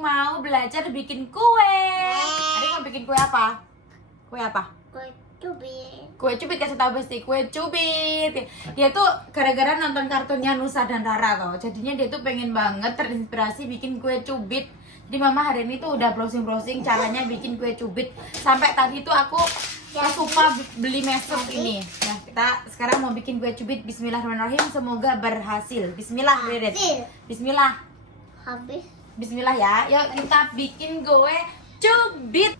mau belajar bikin kue. Adik mau bikin kue apa? Kue apa? Kue cubit. Kue cubit, kasih tahu Besti, kue cubit. Dia tuh gara-gara nonton kartunnya Nusa dan Rara tuh. Jadinya dia tuh pengen banget terinspirasi bikin kue cubit. Jadi mama hari ini tuh udah browsing-browsing caranya bikin kue cubit. Sampai tadi tuh aku lupa beli mesuk ini. Nah, kita sekarang mau bikin kue cubit. Bismillahirrahmanirrahim. Semoga berhasil. Bismillah, Ririt. Bismillah. Habis. Bismillah ya. Yuk kita bikin kue cubit.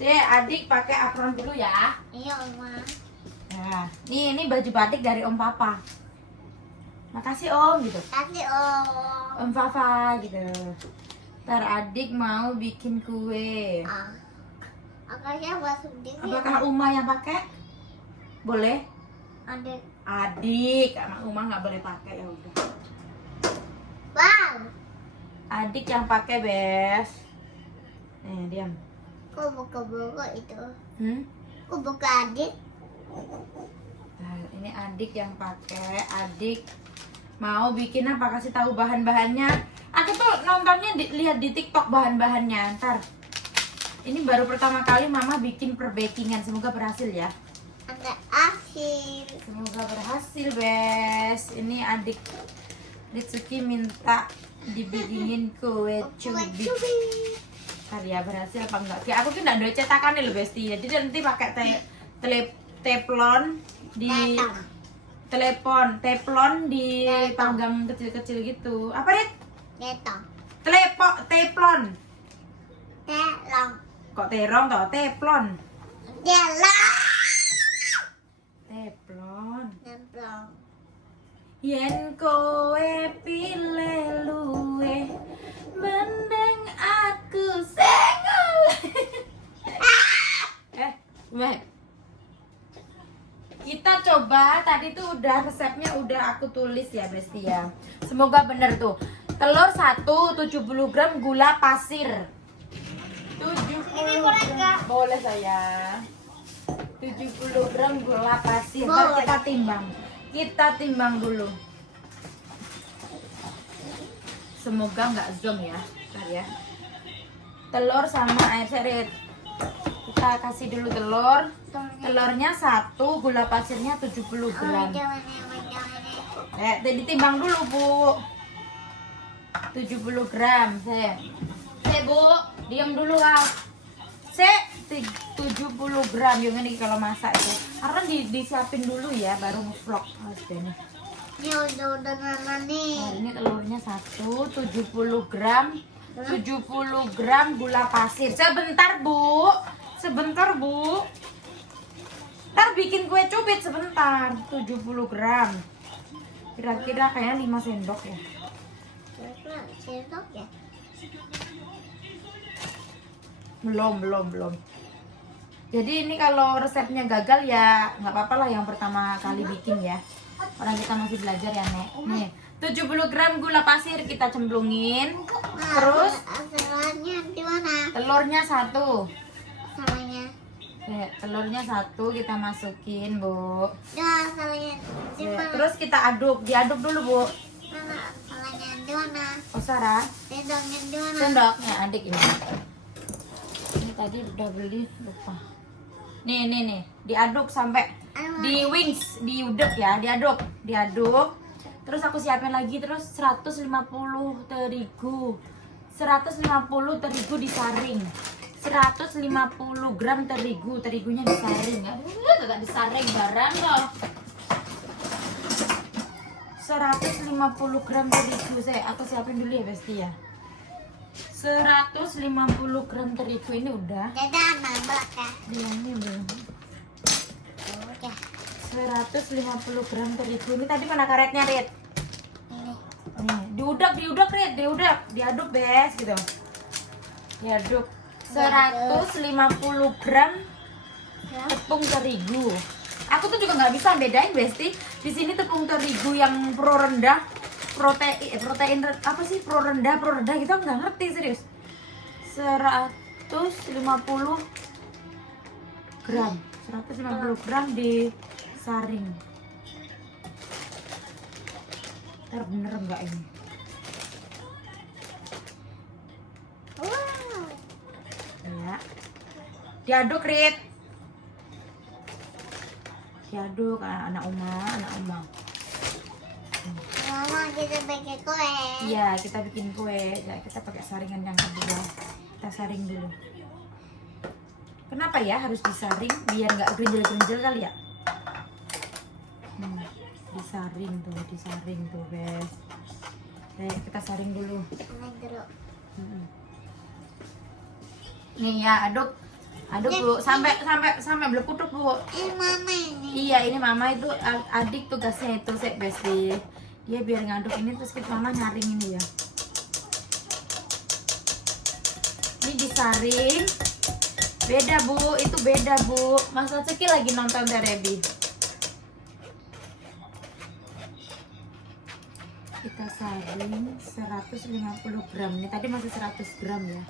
Adik pakai apron dulu ya. Iya, Oma. Nah, ini baju batik dari Om Papa. Makasih Om gitu. Kasih Om. Om Papa gitu. Ntar adik mau bikin kue. Akasnya masuk di sini. Apakah Uma yang pakai? Boleh? Adik. Adik, sama Uma nggak boleh pakai, ya udah. Bang. Adik yang pakai, Bes. Diam. Kok buka-buka itu? Kok buka adik? Nah, ini adik yang pakai. Adik mau bikin apa? Kasih tahu bahan-bahannya. Aku tuh nontonnya lihat di TikTok bahan-bahannya. Ntar. Ini baru pertama kali Mama bikin perbaikingan. Semoga berhasil ya. Ada asin. Semoga berhasil, Bes. Ini adik Ritsuki minta dibikinin kue cubit. Ntar ya berhasil apa enggak? Kayak aku tuh enggak ada cetakan nih loh, Besti. Jadi nanti pakai teflon di teflon dipanggang kecil-kecil gitu. Apa, Rit? Netong. Teflon. Telong. Kok terong toh? Teflon. Telong. Teflon. Nemplong. Yen kowe pilih luwe mending aku senggol. Weh. Kita coba, tadi tuh udah resepnya udah aku tulis ya, Besti ya. Semoga bener tuh. Telur 1, 70 gram gula pasir. 70 Ini boleh nggak? Boleh sayang. 70 gram gula pasir. Boleh. Ntar kita timbang. Kita timbang dulu. Semoga nggak zoom ya. Bentar ya. Telur sama air serit. Kita kasih dulu telur. Telurnya 1, gula pasirnya 70 gram. Ditimbang dulu, Bu. 70 gram, Bu, diam dulu lah. 70 gram, yang ini kalau masak itu. Karena disiapin dulu ya, baru vlog. Ini udah lama nih. Nah, ini telurnya 1, 70 gram. 70 gram gula pasir. Sebentar, Bu. Sebentar, Bu. Ntar bikin kue cubit sebentar. 70 gram. Kira-kira kayaknya 5 sendok ya. Sendok ya? Belum. Jadi ini kalau resepnya gagal ya nggak apa-apa lah, yang pertama kali bikin ya. Orang kita masih belajar ya, Nek. Nih, 70 gram gula pasir kita cemplungin. Terus salahnya di mana? telurnya 1. Salahnya. Telurnya 1 kita masukin, Bu. Ya, salahnya di mana? Terus kita aduk, diaduk dulu, Bu. Mana? Salahnya di mana? Oh, Sarah. Sendoknya di mana? Sendoknya adik ini. Ini tadi udah beli, lupa. Nih, diaduk sampai di wings, diudek ya, diaduk. Terus aku siapin lagi, terus 150 terigu. 150 terigu disaring. 150 gram terigunya disaring. Aduh, enggak disaring barang loh. 150 gram terigu, aku siapin dulu ya, Besti ya. 150 gram terigu ini udah. Dadah, nambah ya. Ini belum. Ya. 150 gram terigu ini tadi mana karetnya, Rit? Ini. Nih, diudek, Rit, diaduk, Bes, gitu. Diaduk. 150 gram tepung terigu. Aku tuh juga nggak bisa bedain, Besti. Di sini tepung terigu yang pro rendah, protein apa sih, pro rendah gitu, nggak ngerti serius. 150 gram 150 gram disaring. Ntar bener nggak ini? Diaduk, Rit. Diaduk, anak Uma. Mama, kita bikin kue. Iya, kita bikin kue. Ya, kita pakai saringan yang kedua. Kita saring dulu. Kenapa ya harus disaring? Biar nggak gerinjel-gerinjel kali ya? Disaring tuh, guys. Kita saring dulu. Nih ya, aduk Bu, sampai berputuk Bu. Ini mama ini. Iya, ini mama itu adik tugasnya itu Besti. Dia biar ngaduk ini terus kita mama nyaring ini ya. Ini disaring. Beda Bu, itu beda Bu. Mas Ceki lagi nonton Terebi. Kita saring 150 gram. Ini tadi masih 100 gram ya.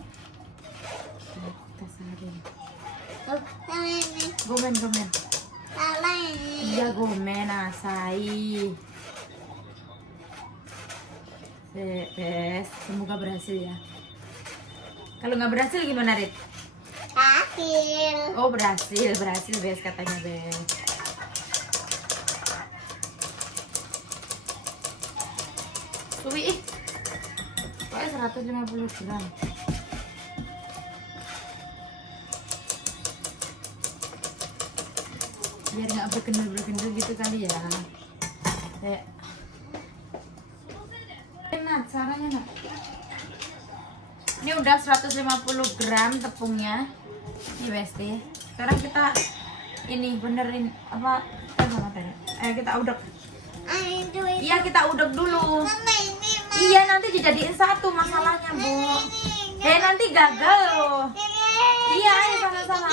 Kita saring. Salah ini. Gomen. Salah ini. Iya gomen asai. Bes, semoga berhasil ya. Kalau nggak berhasil gimana Rit? Hasil. Oh berhasil Bes katanya Bes. Suwi, pokoknya 150 gram. Biar nggak berkendul gitu kali ya. Kayak enak caranya nak. Ini udah 150 gram tepungnya. Nih Besti. Sekarang kita ini benerin apa sama tadi. Kita udek. Iya kita udek dulu. Mama ini. Iya nanti dijadiin satu masalahnya Bu. Nanti gagal loh. Iya ayo sama-sama.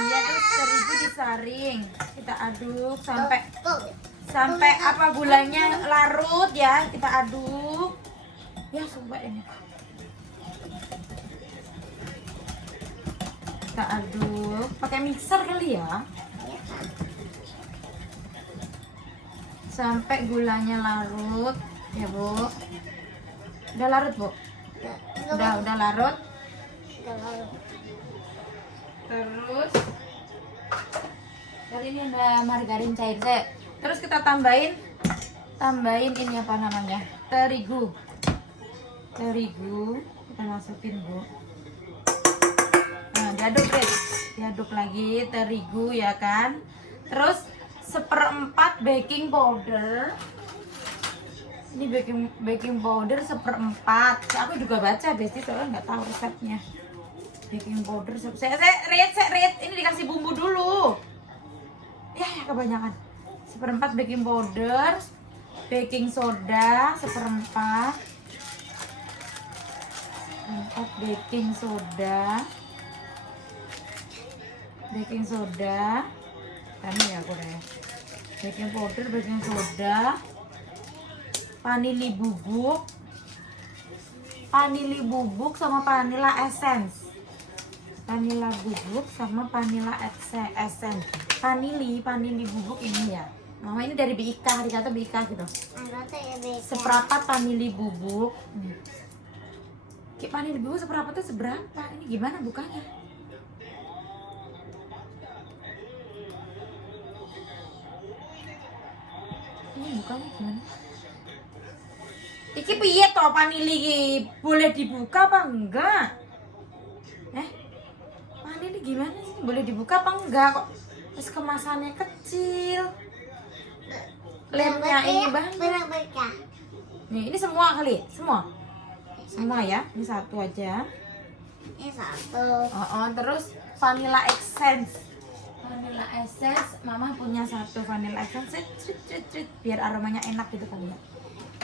Iya terus terigu disaring. Kita aduk sampai apa gulanya larut ya. Kita aduk. Ya coba ini. Kita aduk pakai mixer kali ya. Sampai gulanya larut ya Bu. Udah larut Bu? Udah larut. Terus kali ini ada margarin cair saya. Terus kita tambahin ini apa namanya? Terigu kita masukin Bu. Nah diaduk lagi terigu ya kan. Terus 1/4 baking powder. Ini baking powder 1/4. Aku juga baca Besti soalnya nggak tahu resepnya. Baking powder saya read ini dikasih bumbu dulu. Ya kebanyakan. 1/4 baking powder, baking soda 1/4. 1/4 baking soda. Ini ya aku deh. Baking powder, baking soda, vanili bubuk sama vanilla essence. Vanilla bubuk sama vanilla essence. Vanili bubuk ini ya. Mama ini dari BIK, dikata BIK gitu. Seperempat vanili bubuk. Vanili bubuk seperempat itu seberapa? Ini gimana bukanya? Ini bukanya gimana? Iki piye toh vanili iki? Boleh dibuka apa enggak? Vanili gimana sih? Boleh dibuka apa enggak kok? Terus kemasannya kecil. Lemnya ini banyak. Nih, ini semua kali? Semua ya? Ini satu aja. Ini satu. Terus vanilla essence. Mama punya satu vanilla essence. Biar aromanya enak gitu kali ya.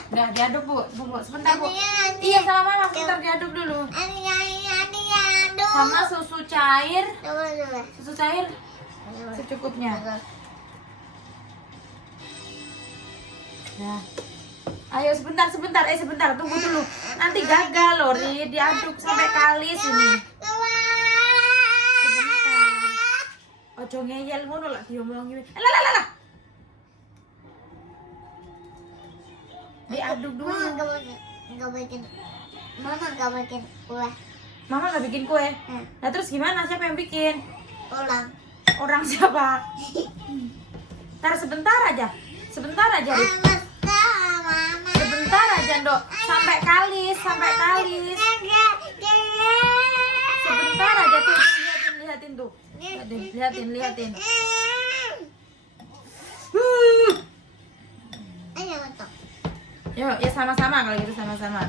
Udah diaduk Bu, sebentar Bu. Iya sama Mama, sebentar diaduk dulu. Sama susu cair. Susu cair secukupnya. Nah. Ayo sebentar, tunggu dulu. Nanti gagal loh, diaduk sampai kalis ini. Sebentar. Ojo ngeyel ngono lah diomongin. Lah. Diaduk dulu. Mama gak bikin kue. Mama nggak bikin kue. Nah terus gimana? Siapa yang bikin? Orang. Orang siapa? Ntar sebentar aja. Sebentar aja, Rit. Mama. Sebentar aja, Dok. Sampai kalis. Sebentar aja tuh. Lihatin tuh. Lihatin. Ayo betul. Yuk, ya sama-sama kalau gitu sama-sama.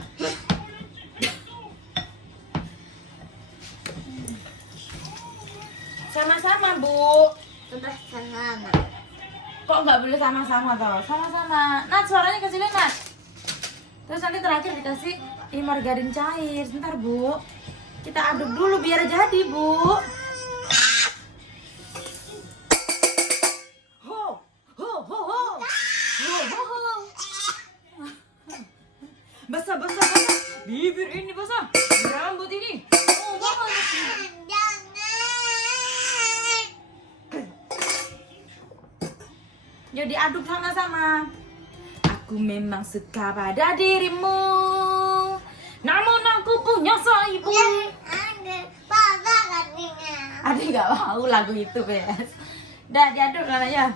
Sama-sama, Bu. Sudah sama. Kok nggak boleh sama-sama toh? Sama-sama. Nat, suaranya kecilin, Nat. Terus nanti terakhir dikasih ini margarin cair. Sebentar, Bu. Kita aduk dulu biar jadi, Bu. Ho, ho, ho, ho. Ho, ho, ho. Basah. Bibir ini basah. Rambut ini. Oh, basah. Jadi aduk sama-sama. Aku memang suka pada dirimu, namun aku punya saibu. Adik nggak mau lagu itu, Bes. Udah diaduk namanya.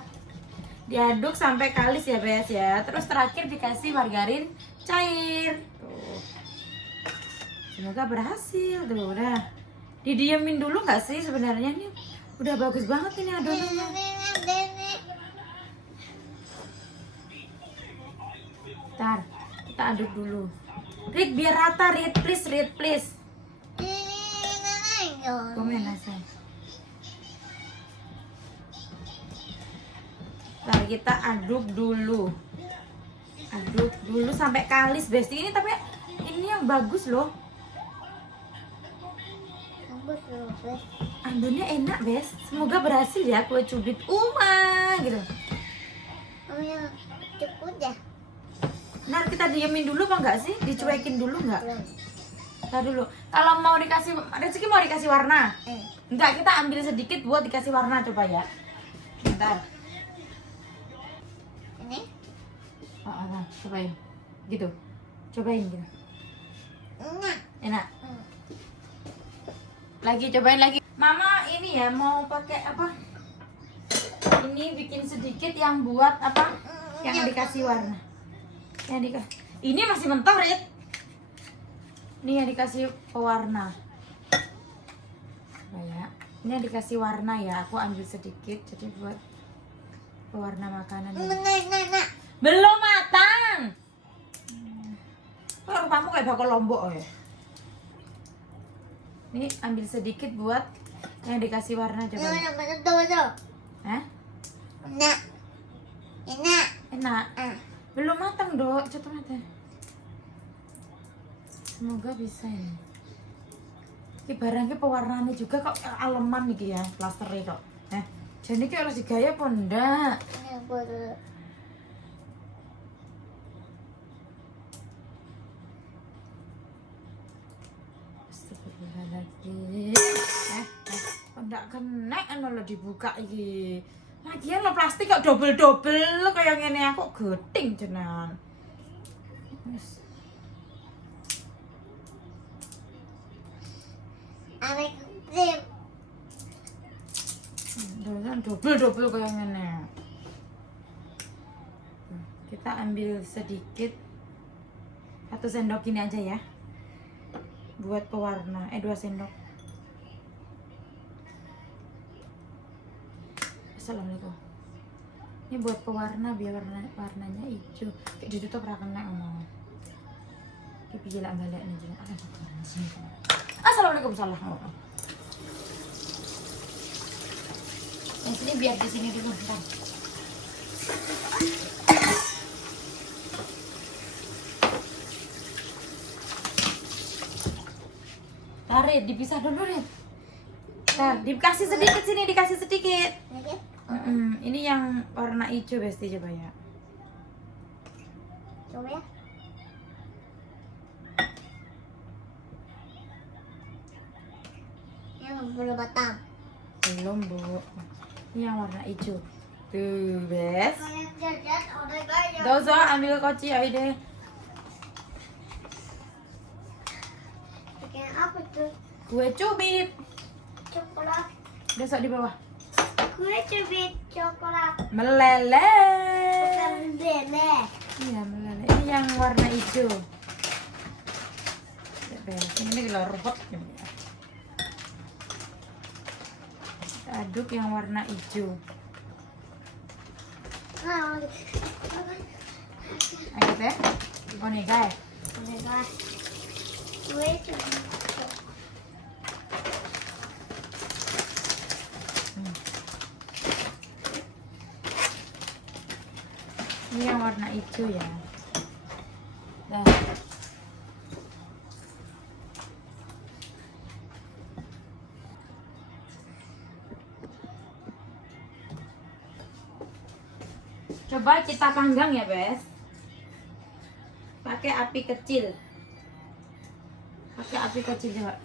Diaduk sampai kalis ya, Bes ya. Terus terakhir dikasih margarin cair. Tuh. Semoga berhasil. Tuh udah. Didiemin dulu nggak sih sebenarnya nih? Udah bagus banget ini adonannya. Ntar, kita aduk dulu. Rit, biar rata, Rit. Please. Komen aja. Ntar kita aduk dulu. Sampai kalis, Besti. Ini tapi ini yang bagus loh. Adonnya enak, Bes. Semoga berhasil ya kue cubit Uma gitu. Cukup ya. Nah, kita diemin dulu apa enggak sih? Dicuekin dulu enggak? Ntar dulu. Kalau mau dikasih, Rezeki mau dikasih warna? Enggak, kita ambil sedikit buat dikasih warna coba ya. Bentar. Ini? Oh, cobain. Gitu. Cobain gitu. Enak. Lagi cobain lagi. Mama ini ya mau pakai apa? Ini bikin sedikit yang buat apa? Yang dikasih warna. Ini masih mentah, Rit. Ini yang dikasih pewarna. Ya. Ini yang dikasih warna ya. Aku ambil sedikit jadi buat pewarna makanan. Belum matang. Kok rupamu kayak bakal lombok ya? Ini ambil sedikit buat yang dikasih warna coba. Hah? Enak. Belum matang, Dok. Coba matang. Semoga bisa ini. Ini barangnya pewarnanya juga kok aleman nih ya, plasternya kok. Jadi kayak harus digaya apa enggak? Astagfirullahaladzim. Enggak kena lo dibuka iki. Lagian lo plastik kok double kayak ngene aku geding jenengan. Wes. Double kayak ngene. Kita ambil sedikit 1 sendok ini aja ya. Buat pewarna. 2 sendok. Assalamualaikum. Ini buat pewarna biar warnanya hijau. Kayak ditutup ra kena ngomong. Iki piye lak balik nih jeneng. Assalamualaikum salam. Yang sini biar di sini dulu bentar. Tarik, dipisah dulu, Rit. Ntar, dikasih sedikit sini, dikasih sedikit. Ini yang warna hijau, Besti, coba ya. Coba ya. Yang belum matang. Belum, Bu. Ini yang warna hijau. Tuh, Bes. Dozo, ambil koci, ayo deh. Bikin apa tuh? Kue cubit. Coklat. Besok di bawah. Kue cubit coklat. Meleleh. Bukan bele. Iya meleleh. Ini yang warna hijau. Ini lorot. Aduk yang warna hijau. Ayo teh. Oh nih guys. Kue cubit. Ini yang warna hijau ya. Dah. Coba kita panggang ya, Bes. Pakai api kecil. Pakai api kecil coba.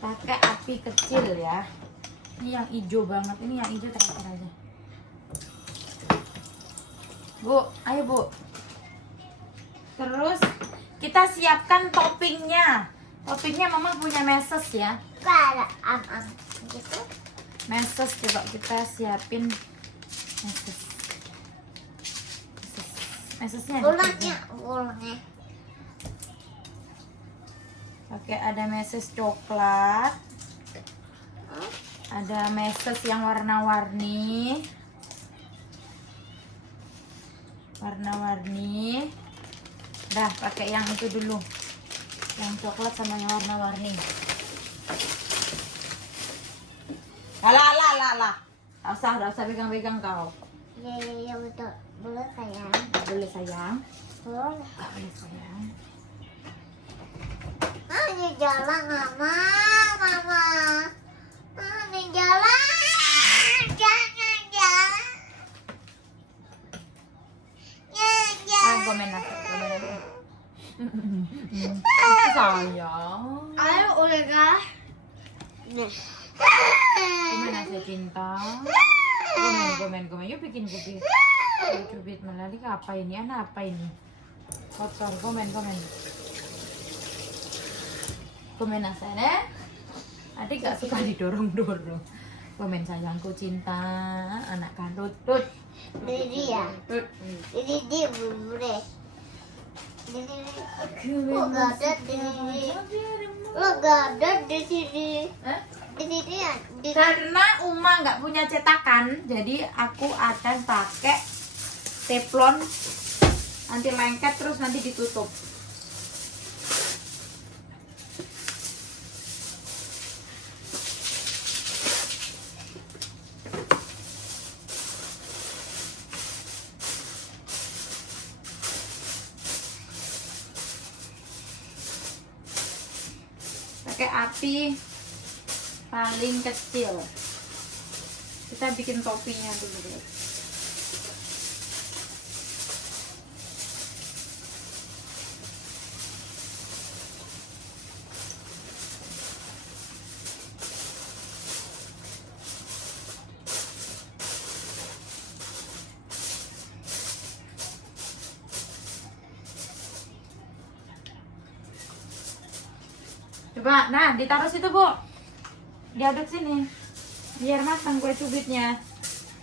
Pakai api kecil ya. Ini yang hijau banget. Ini yang hijau terakhir aja. Bu, ayo Bu. Terus kita siapkan toppingnya. Toppingnya Mama punya meses ya. Ada am gitu. Meses coba kita siapin meses. Mesesnya ada Ulangnya, tiga. ulangnya. Oke, ada meses coklat. Ada meses yang warna-warni. Warna-warni. Dah, pakai yang itu dulu. Yang coklat sama yang warna-warni. Alah. Gak usah pegang-pegang kau. Ya betul. Boleh sayang. Gak boleh sayang. Boleh. Gak boleh sayang. Ini jalan mama. Ini jalan. Jangan jalan. Komen aku. Sayang. Ayo udah. Nih. Komen aku cinta. Komen. Yuk bikin cubit. Cubit melali apa ini? Anak apa ini? Kotor. Komen. Komen asana. Adik gak suka didorong-dorong. Komen sayangku cinta. Anak kan Tut. Ini dia. Tut. Ini dia boleh. Ini. Oh, gak ada di sini. Oh, gak ada di sini. Hah? Ini dia. Karena Uma nggak punya cetakan, jadi aku akan pakai teflon anti lengket terus nanti ditutup. Pakai api paling kecil. Kita bikin toppingnya dulu guys. Coba, nah ditaruh situ Bu. Diaduk sini. Biar matang kue cubitnya.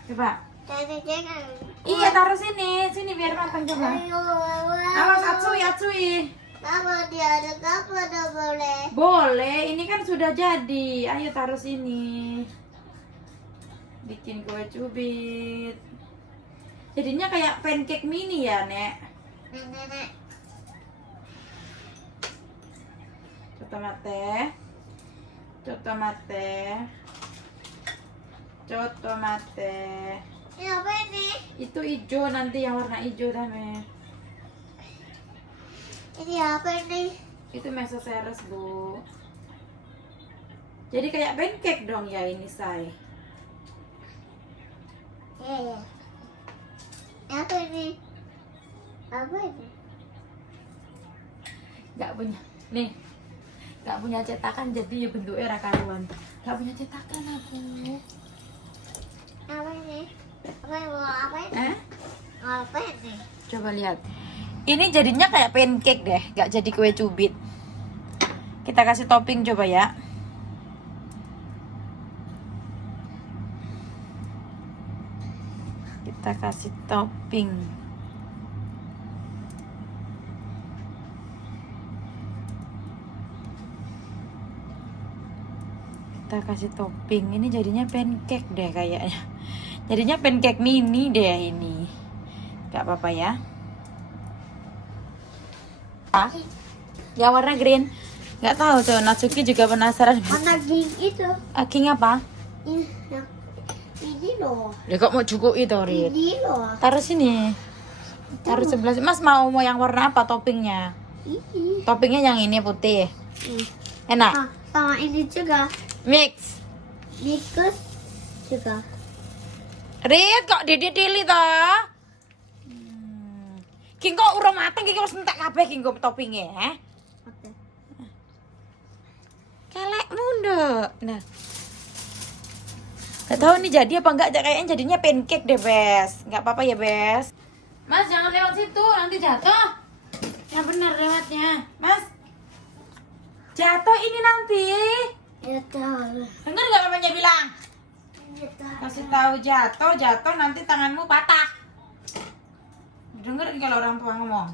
Coba. Jangan. Iya taruh sini biar matang coba. Awas atsui. Apa dia ada apa udah boleh? Boleh, ini kan sudah jadi. Ayo taruh sini. Bikin kue cubit. Jadinya kayak pancake mini ya, Nek. Nenek. Cotomate. Ini apa ini? Itu hijau nanti yang warna hijau Tame. Ini apa ini? Itu mesoceres Bu. Jadi kayak pancake dong ya ini say. Iya. Apa ini? Apa ini? Gak punya. Nih. Gak punya cetakan jadi ya bentuknya rakaruan. Gak punya cetakan aku. Apa ini? Apa ini? Apa ini? Coba lihat. Ini jadinya kayak pancake deh, gak jadi kue cubit. Kita kasih topping coba ya. Kita kasih topping. Kita kasih topping. Ini jadinya pancake deh kayaknya. Jadinya pancake mini deh ini. Gak apa-apa ya. Yang warna green. Gak tahu tuh, Natsuki juga penasaran. Warna green itu. King apa? Ini loh. Ya kok mau cukup itu, Rit? Ini loh. Taruh sini. Taruh sebelah sini. Mas mau yang warna apa toppingnya? Ini. Toppingnya yang ini putih. Enak. Ah, sama ini juga. Mix. Mikus juga. Rit kok didili toh? King kok urung mateng iki wis entek kabeh King kok toppinge, Oke. Kelekmu nduk. Nah. Gak tahu nih jadi apa enggak, kayaknya jadinya pancake deh, Bes. Enggak apa-apa ya, Bes. Mas, jangan lewat situ, nanti jatuh. Yang benar lewatnya. Mas. Jatuh ini nanti. Ya tahu. Dengar enggak mamanya bilang? Ya tahu. Kasih tahu jatuh nanti tanganmu patah. Dengar kalau orang tua ngomong.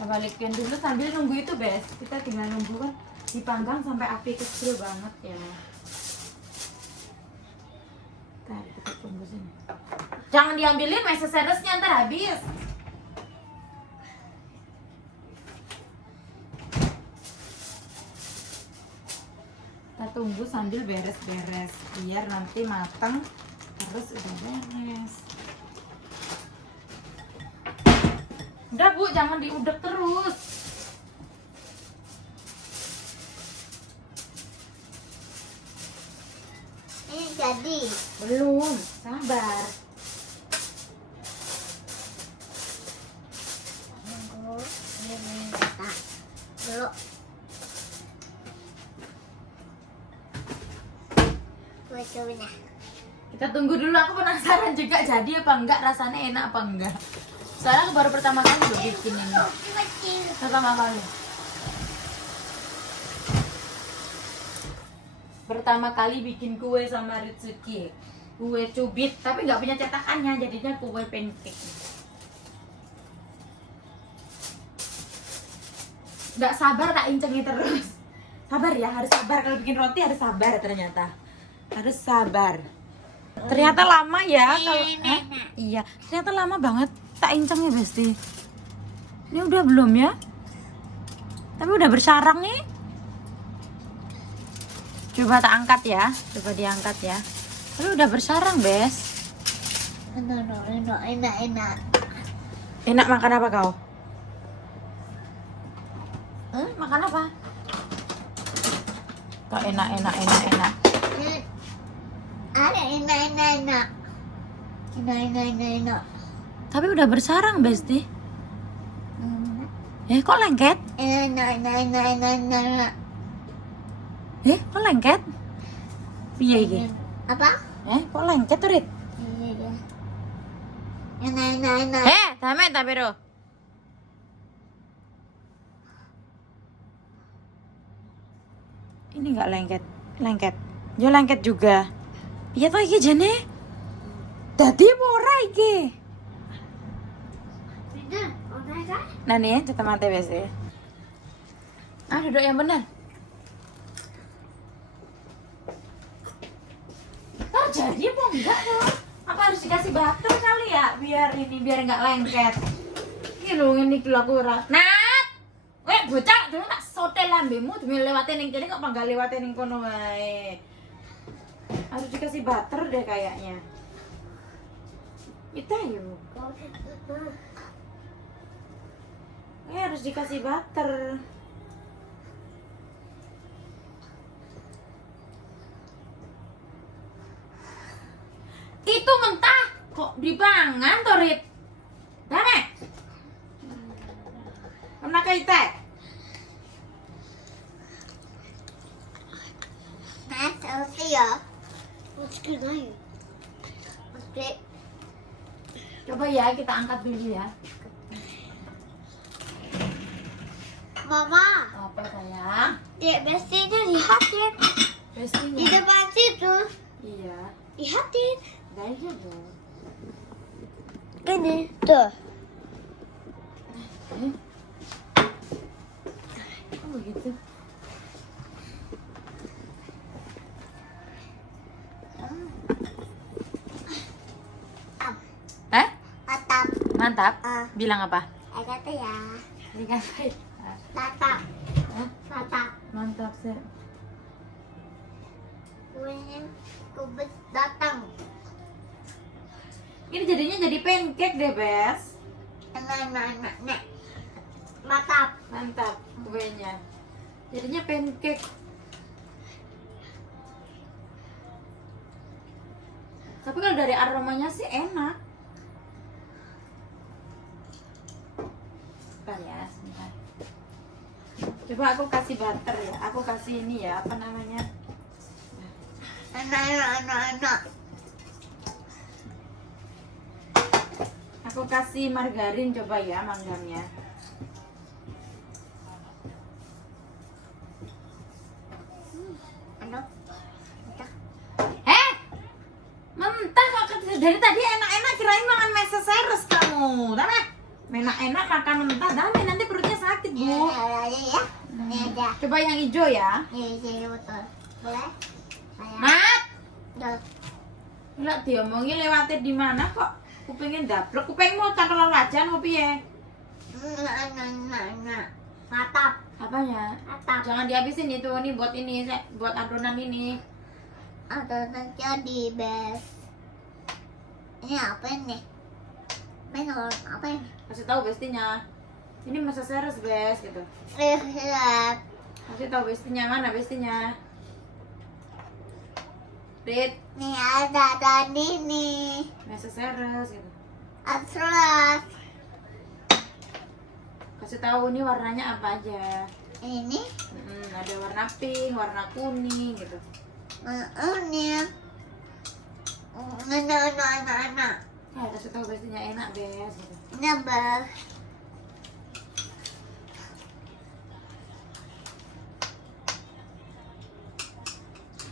Kita balikin dulu sambil nunggu itu, Bes. Kita tinggal nunggu kan dipanggang sampai api kecil banget ya. Ntar kita tunggu sini. Jangan diambilin meseseresnya ntar habis. Kita tunggu sambil beres-beres biar nanti matang terus udah beres. Udah Bu, jangan diudek terus. Ini jadi. Belum, sabar. Dulu. Gue cobain ya. Kita tunggu dulu, aku penasaran juga jadi apa enggak, rasanya enak apa enggak. Soalnya aku baru pertama kali loh bikin ini. Pertama kali. Pertama kali bikin kue sama Ritsuki. Kue cubit, tapi nggak punya cetakannya, jadinya kue pancake. Nggak sabar tak incengi terus. Sabar ya, harus sabar. Kalau bikin roti harus sabar ternyata. Harus sabar. Ternyata lama ya kalau iya, ternyata lama banget tak inceng ya, Besti. Ini udah belum ya? Tapi udah bersarang nih. Coba tak angkat ya, coba diangkat ya. Tapi udah bersarang, Bes. Enak. Enak makan apa kau? Makan apa? Kok enak. Ada enak. Enak. Tapi udah bersarang, Besti. Kok lengket? Enak. Kok lengket? Piye iki? Apa? Kok lengket tuh, Rit? Iya. Enak. Dame tapi ro. Ini enggak lengket. Yo lengket juga. Piye to iki jene? Dadi apa ora iki? Tidak, udah kan? Nah nih, kita mati biasa. Duduk yang benar. Jadi apa enggak tuh? Apa harus dikasih butter kali ya? Biar enggak lengket. Iki lho ngene iki lho aku ora. Nat. Bocah dulu tak sote lambemu demi lewatin ning kene kok mangga lewatin ning kono wae. Harus dikasih butter deh kayaknya. Kita yuk. Harus dikasih butter. Itu mentah kok dipangan torit. Dame. Pernah kaite? Nah, selesai ya. Meski naik. Oke. Coba ya kita angkat dulu ya. Mama. Apa sayang? Dek bestinya lihatin. Di Bestinya. depan situ. Iya. Lihatin. Gaya dong. Ini tuh. Kok begitu? Hah? Tatap. Mantap. Ah. Bilang apa? Kata ya. Dikasih. Tatap. Hah? Tatap. Mantap sih. Kuenya kubet datang. Ini jadinya jadi pancake deh, Bes. Nah. Mantap. Mantap kuenya. Jadinya pancake. Tapi kalau dari aromanya sih enak. Bentar ya, sebentar. Coba aku kasih butter ya. Aku kasih ini ya, apa namanya? Anak. Aku kasih margarin coba ya manggangnya. Aduh. Mentah kok dari tadi enak-enak kirain makan meseseres kamu. Dah. Enak-enak makan mentah, Dami nanti perutnya sakit, Bu. Ya. Ini aja. Coba yang hijau ya. Ini betul. Boleh? Saya. Mat. Tuh. Lah diomongin lewatnya di mana kok? Kupingin dablek, kupingmu tak terlalu ajan apa piye? Nah. Mantap. Apanya? Mantap. Jangan dihabisin itu, ini buat adonan ini. Adonan jadi bes. Ini apa ini? Menor apa ini? Kasih tahu bestinya. Ini meseseres, Bes gitu. Lihat. Kasih tahu bestinya, mana bestinya? Rit, Nih ada tadi nih. meseseres gitu. Atlas. Kasih tahu ini warnanya apa aja. Ini. Ada warna pink, warna kuning gitu. Ini. Anak. Kasih tahu bestinya enak, Bes gitu. Nambah.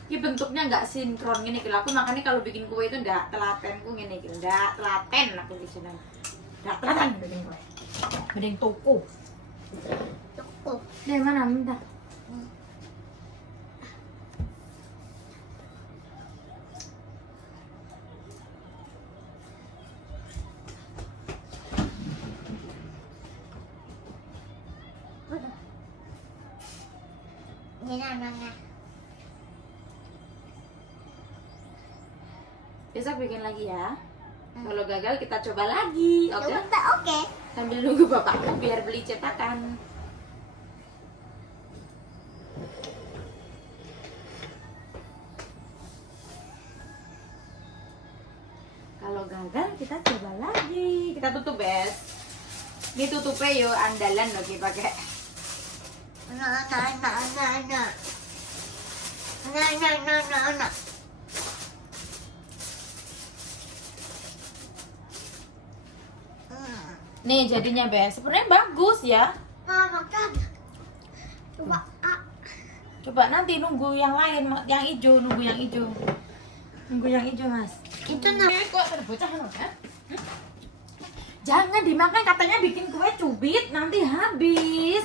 Ini bentuknya nggak sinkron gini kalau aku makanya kalau bikin kue itu nggak telatenku gini gitu, nggak telaten aku di sini, nggak telaten bikin kue, bikin toko. Cukup. Dari mana minta? Ini anaknya. Besok bikin lagi ya. Kalau gagal kita coba lagi, oke? Oke. Sambil nunggu bapakku biar beli cetakan. Kalau gagal kita coba lagi. Kita tutup, Bes. Ini tutupnya yo andalan loh kita pakai. Anak. Nih jadinya, Bes. Sebenarnya bagus ya. Makan. Coba. Coba nanti nunggu yang lain, yang hijau, nunggu yang hijau. Nunggu yang hijau, Mas. Itu namanya Kok terbocah kan? Jangan dimakan, katanya bikin kue cubit nanti habis.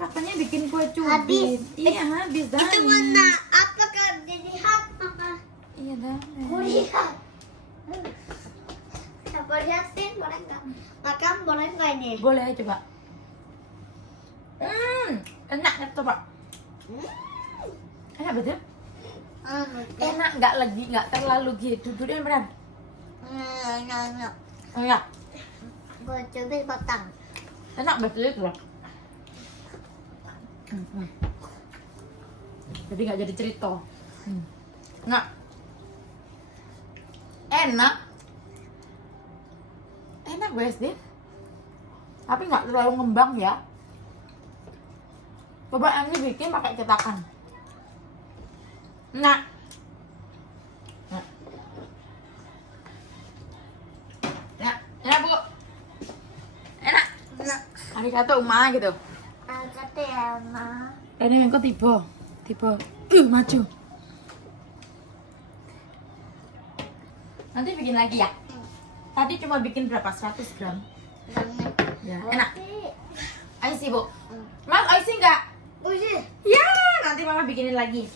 Katanya bikin kue cubit. Habis. Iya, habis Dani. itu mana? Apakah dilihat maka? Iya, Dani. Mau lihat. Coba lihatin boleh nggak? Makan boleh nggak ini? Boleh coba. Enak ya, coba. Enak betul? Enak, nggak terlalu gitu. Duduknya beneran. Enak. Enak. Gue coba batang. Enak betul itu loh. Jadi nggak jadi cerita. Enak. Enak BSD. Tapi nggak terlalu ngembang ya. Coba yang ini bikin pakai cetakan. Enak. Enak Bu. Enak. Enak. Arigato Uma gitu. Kata Tiana. Rene engko tiba. Maju. Nanti bikin lagi ya. Tadi cuma bikin berapa? 100 gram. Ya, enak. Ayo sih, Bu. Mas, ayo sih enggak? Ya, nanti Mama bikinin lagi.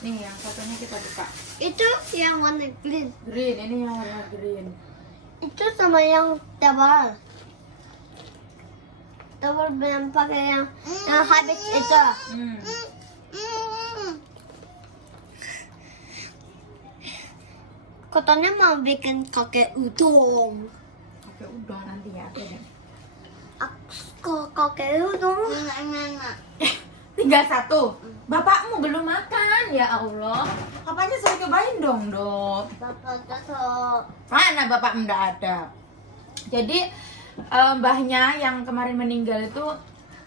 Nih, yang satunya kita buka. Itu yang warna green. Green, ini yang warna green. Itu sama yang tebal. Tebal yang pakai yang habis itu. Katanya mau bikin kakek udang. Pakai udang nanti ya, ada deh. Kakek udang. Tinggal 1. Bapakmu belum makan, ya Allah. Bapaknya saya cobain dong, Dok. Bapak jatuh. Mana bapakmu nggak ada? Jadi mbahnya yang kemarin meninggal itu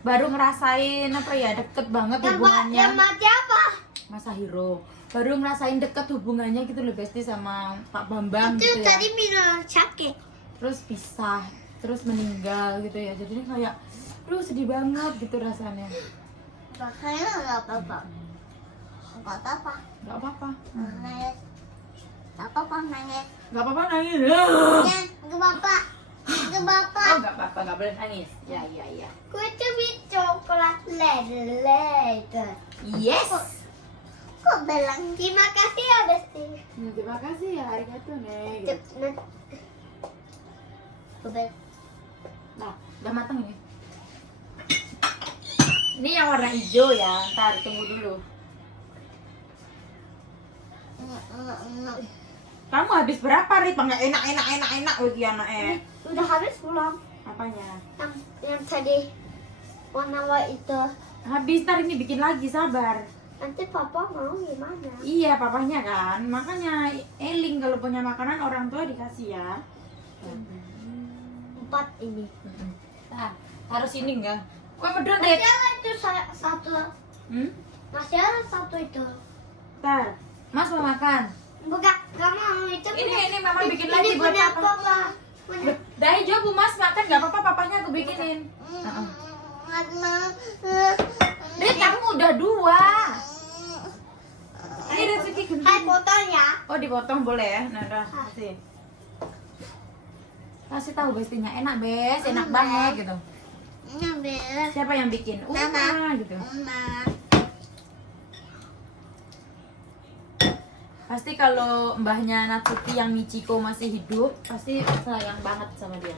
baru ngerasain apa ya, deket banget hubungannya. Yang mati apa? Mas Hiro baru ngerasain deket hubungannya gitu loh, Besti, sama Pak Bambang Itu gitu ya. tadi bilang sakit. Terus pisah, terus meninggal gitu ya. Jadi kayak, aduh sedih banget gitu rasanya. Makanya nggak apa-apa. Nggak apa-apa. Nggak apa-apa. Nangis. Nggak apa-apa nangis. Nggak apa-apa nangis. Ya, ke bapak. Ke bapak. Oh nggak apa-apa, nggak boleh nangis. Ya. Kue cubit coklat lele. Yes. Kok bilang terima kasih ya Besti? Terima kasih ya, arigato nih. Nah, udah mateng nih. Ini yang warna hijau ya, ntar tunggu dulu. Kamu habis berapa, Rip? Nggak enak lagi anaknya. Udah habis belum? Apanya? Yang tadi warna white itu. Habis, ntar ini bikin lagi, sabar. Nanti papa mau gimana? Iya, papahnya kan. Makanya Eling kalau punya makanan orang tua dikasih ya. 4 ini. Nah, harus ini enggak? Kue medun, Masih Rip. ada itu satu. Masih ada satu itu. Ntar, Mas mau makan. Bukan, kamu itu. Ini Mama bikin lagi buat punya papa. papa. Punya. Dari Jo, Bu Mas makan nggak apa-apa, papanya aku bikinin. Rip, kamu udah 2. Ini rezeki gede. Hai potong ya. Oh, dipotong boleh ya? Nah, dah, kasih. Kasih tahu Bestinya, enak, Bes, enak banget gitu. Ini beres. Siapa yang bikin? Mama. gitu. Mama. Pasti kalau mbahnya Natsuki yang Michiko masih hidup, pasti sayang banget sama dia.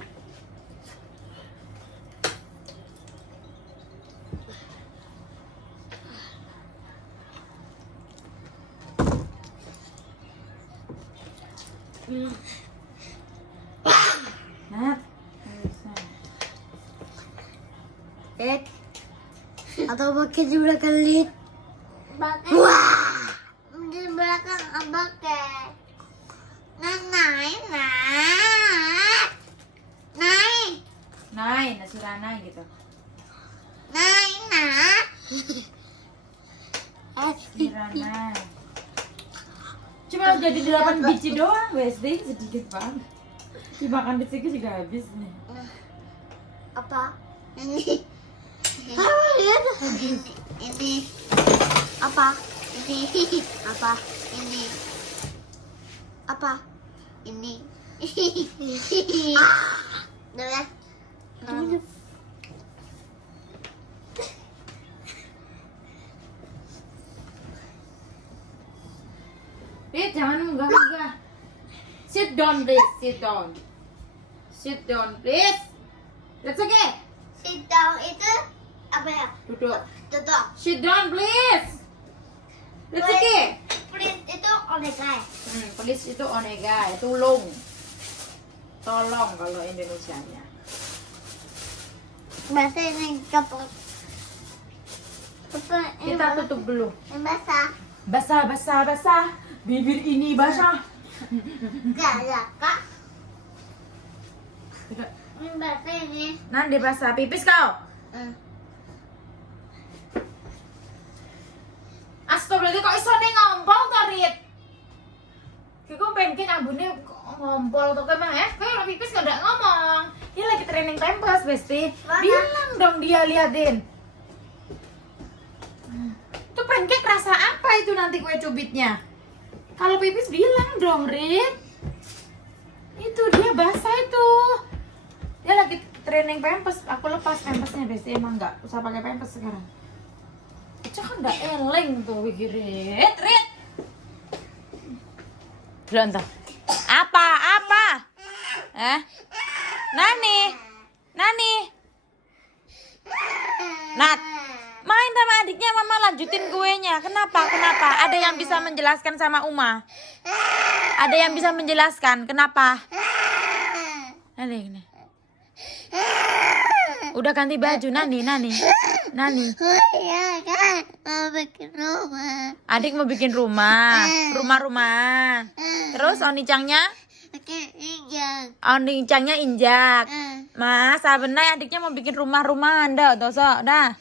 Nat, Atau pakai di belakang lid. Wah. Di belakang abake. Naik. Nai, nasi Rana gitu. Naik. Nasi Rana. Cuma jadi 8 biji doang, Besti, sedikit banget. Dimakan sedikit juga habis nih. Apa? Ini. Ini. Apa? Ini. Apa? Ini. Apa? Ini. Udah ya? Jangan munggah-munggah. Sit down, please. Sit down, please. That's okay. Sit down itu apa ya? Duduk. Duduk. Sit down, please. That's okay. Please itu onegai. Please itu onegai, tolong. Tolong kalau Indonesianya. Bahasa ini kapok. Kita tutup dulu. Yang basah. Basah. Bibir ini basah. Enggak ya, Kak. Tidak. Ini basah ini. Nanti basah pipis kau. Astagfirullah, kok iso nih ngompol to, Rit? Kiko pengen ambune ngompol to kemang kau pipis kau ndak ngomong. Dia lagi training pampers, Besti. Bilang dong dia, liatin. Tuh pancake rasa apa itu nanti kue cubitnya? Kalau pipis bilang dong, Rit. Itu dia basah itu. Dia lagi training pampers. Aku lepas pampersnya, Besti. Emang nggak usah pakai pampers sekarang. Itu kan nggak eleng tuh, Rit. Belum entah. Apa? Nani. Nat, main sama adiknya, Mama lanjutin kuenya. Kenapa? Ada yang bisa menjelaskan sama Uma? Ada yang bisa menjelaskan kenapa? Nani. Udah ganti baju, Nani. Ya kan, mau bikin rumah. Adik mau bikin rumah. Terus Onicangnya? Bikin injak. Onicangnya injak. Mas, sebenarnya adiknya mau bikin rumah-rumahan dah, dah.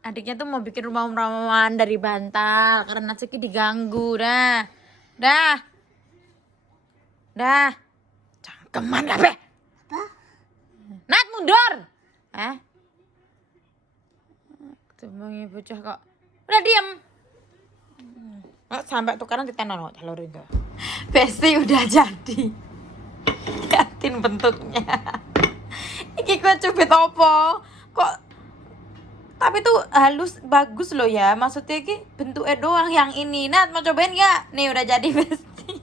Adiknya tuh mau bikin rumah-rumahan dari bantal karena Seki diganggu, dah. Cangkeman apa? Nat mundur. Tembangnya bocah kok. Udah diem. Sampai tukaran ditenon telur itu. Besti udah jadi. Liatin bentuknya. Iki kue cubit apa? Kok tapi tuh halus bagus loh ya. Maksudnya iki bentuknya doang yang ini. Nat mau cobain nggak? Nih udah jadi Besti.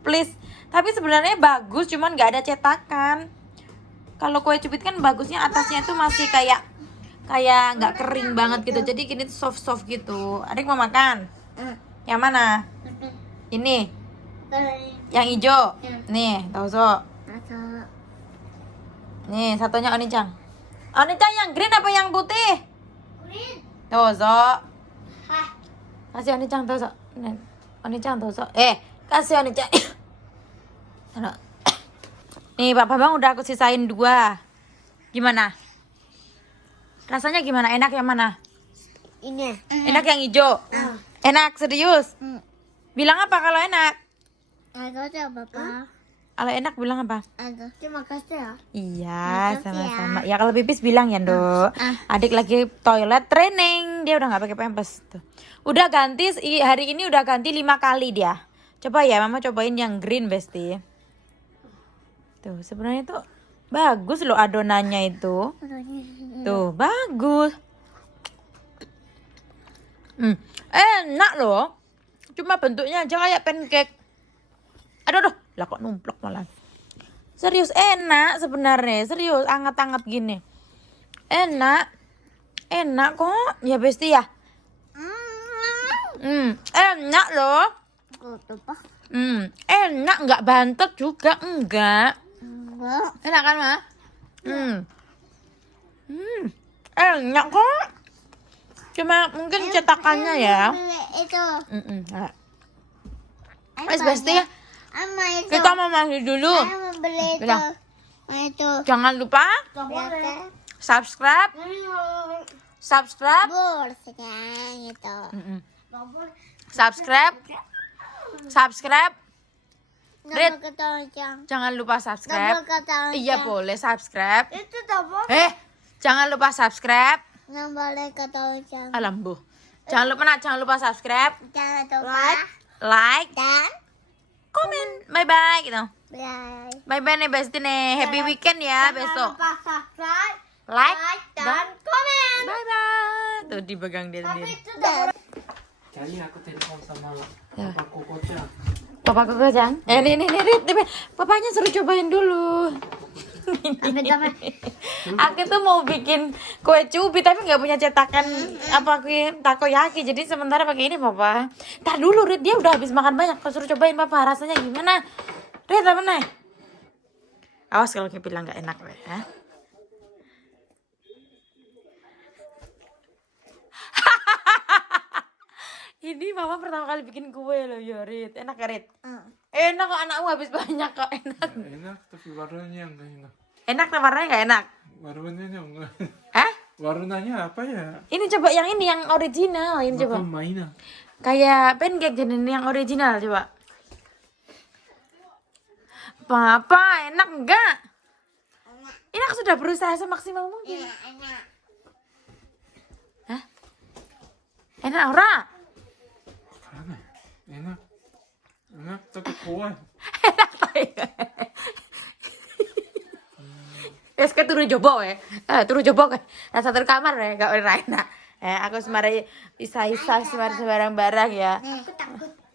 Please. Tapi sebenarnya bagus, cuman nggak ada cetakan. Kalau kue cubit kan bagusnya atasnya tuh masih kayak nggak kering banget gitu. Jadi gini tuh soft gitu. Adik mau makan? Yang mana? Ini. Yang hijau. Nih, Tauso. Nih, satunya Onicang. Onicang yang green apa yang putih? Green. Tauso. Kasih Onicang Tauso. Onicang Tauso. Kasih Onicang. Nih, Papa Bang udah aku sisain 2. Gimana? Rasanya gimana? Enak yang mana? Ini. Enak yang hijau. Enak serius. Bilang apa kalau enak? Makasih ya, Papa. Kalau enak bilang apa? Terima kasih ya. Iya, Makasih sama-sama. Ya kalau pipis bilang ya, Dok. Adik lagi toilet training, dia udah nggak pakai pampers tuh. Udah ganti hari ini udah ganti 5 kali dia. Coba ya, Mama cobain yang green, Besti. Tuh, sebenarnya tuh bagus loh adonannya itu. Tuh, bagus. Enak loh. Cuma bentuknya aja kayak pancake. Aduh, lah kok numplok malah. Serius enak sebenarnya. Serius, anget-anget gini. Enak kok. Ya Besti ya. Enak loh. Enak, nggak bantet juga, enggak. Enak kan, Ma? Enak kok. Cuma mungkin cetakannya ya. Itu. Besti ya. Kita mau mandi dulu. Mau beli itu. Itu. Jangan lupa subscribe. Bursnya itu. Subscribe. Rit. Nama ketonjang. Jangan lupa subscribe. Nama ketonjang. Iya boleh subscribe. Itu tombol. Jangan lupa subscribe. Nama ketonjang. Alambuh. Jangan lupa subscribe, Jangan lupa like, dan komen. Bye bye gitu. bye. Bye bye nih Besti nih. Happy weekend ya besok. Jangan lupa subscribe, Like dan komen. bye bye. Tuh dipegang dia Tapi sendiri. itu udah Jadi aku telepon sama Ya. Papa Kokoca. Papa Kocang. Nih, papanya suruh cobain dulu. Aku tuh mau bikin kue cubit tapi nggak punya cetakan kue takoyaki, jadi sementara pakai ini Papa. Ntar dulu Rit, dia udah habis makan banyak. Kau suruh cobain Papa, rasanya gimana? Rit, apa nih? Awas kalau dia bilang nggak enak ya. Ini Mama pertama kali bikin kue loh ya Rit. Enak ya Rit? Enak kok, anakmu habis banyak kok. Enak. Enak tapi warnanya enggak enak. Enak tapi warnanya nggak enak? Warnanya enggak. Warnanya apa ya? Ini coba yang ini, yang original. Ini coba. Makan mainan. Kayak pancake jadi ini yang original coba. Papa, enak enggak? Enak. Ini aku sudah berusaha semaksimal mungkin. Enak. Hah? Enak ora? Mana? Enak. Enak tapi kuat. Enak ta ya? Wes ke turu jobo we. Turu jobo ke. Rasa turu kamar we, gak ora enak. Aku semarai isa-isa sembarang-barang ya. Aku takut.